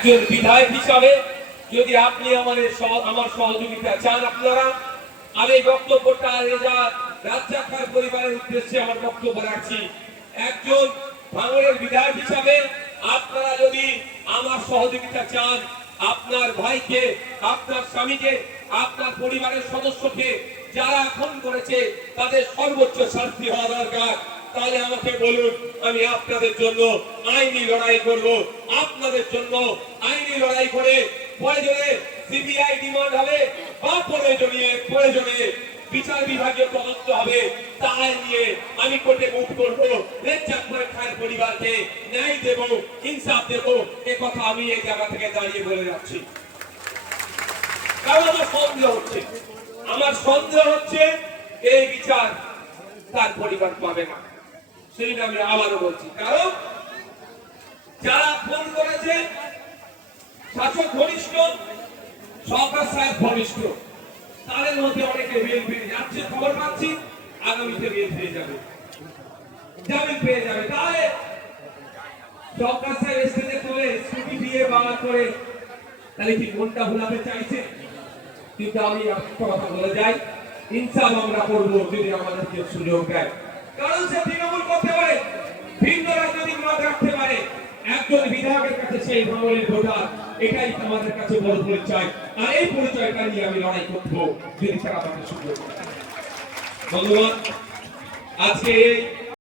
একজন বিধায়ক হিসাবে যদি আপনি আমাদের আমার সহযোগিতা চান আপনারা, আমি এই বক্তব্যটা রেজা রাজ্জাকার পরিবারের উদ্দেশ্যে আমার বক্তব্য রাখছি। একজন ভাঙড়ের বিধায়ক হিসাবে আপনারা যদি আমার সহযোগিতা চান, আপনার ভাইকে, আপনার স্বামীকে, আপনার পরিবারের সদস্যকে, যারা খুন করেছে, তাদের সর্বোচ্চ শাস্তি হওয়া দরকার। তাহলে আমাকে বলুন, আমি আপনাদের জন্য আইনি লড়াই করব। আপনাদের জন্য আইনি লড়াই করে প্রয়োজনে সিবিআই ডিমান্ড হবে বা প্রয়োজনে প্রয়োজনে বিচার বিভাগীয় তদন্ত হবে। তাই নিয়ে আমি কোর্টে মুখ করব। করে খায়ের পরিবারকে ন্যায় দেব, ইনসাফ দেব। এ কথা আমি এই জায়গা থেকে দাঁড়িয়ে বলে যাচ্ছি। কারণ আমার সন্দেহ হচ্ছে। আমার সন্দেহ হচ্ছে এই বিচার তার পরিবার পাবে না। সেইটা আমি আবারও বলছি। কারণ যারা ফোন করেছে, শাসক ঘনিষ্ঠ, সরকার সাহেব ঘনিষ্ঠ, তাদের মধ্যে অনেকে বেল পেয়ে যাচ্ছে, খবর পাচ্ছি, আগামীতে বেল পেয়ে যাবে। জামিন পেয়ে যাবে। তাহলে সরকার সাহেব স্টেজে তুলে স্কুটি দিয়ে বাংলা করে। তাহলে কি মনটা ভুলাতে চাইছে? কিন্তু আমি একটা কথা বলে যাই ইনসাফ আমরা করব যদি আমাদেরকে সুযোগ দেয়। কারণ সে তৃণমূল একজন বিধায়কের কাছে সেই বাঙালির ভোটার, এটাই আমাদের কাছে বড় পরিচয়। আর এই পরিচয়টা নিয়ে আমি লড়াই করব। যদি তারা আমাকে সুযোগ। বন্ধুগণ আজকে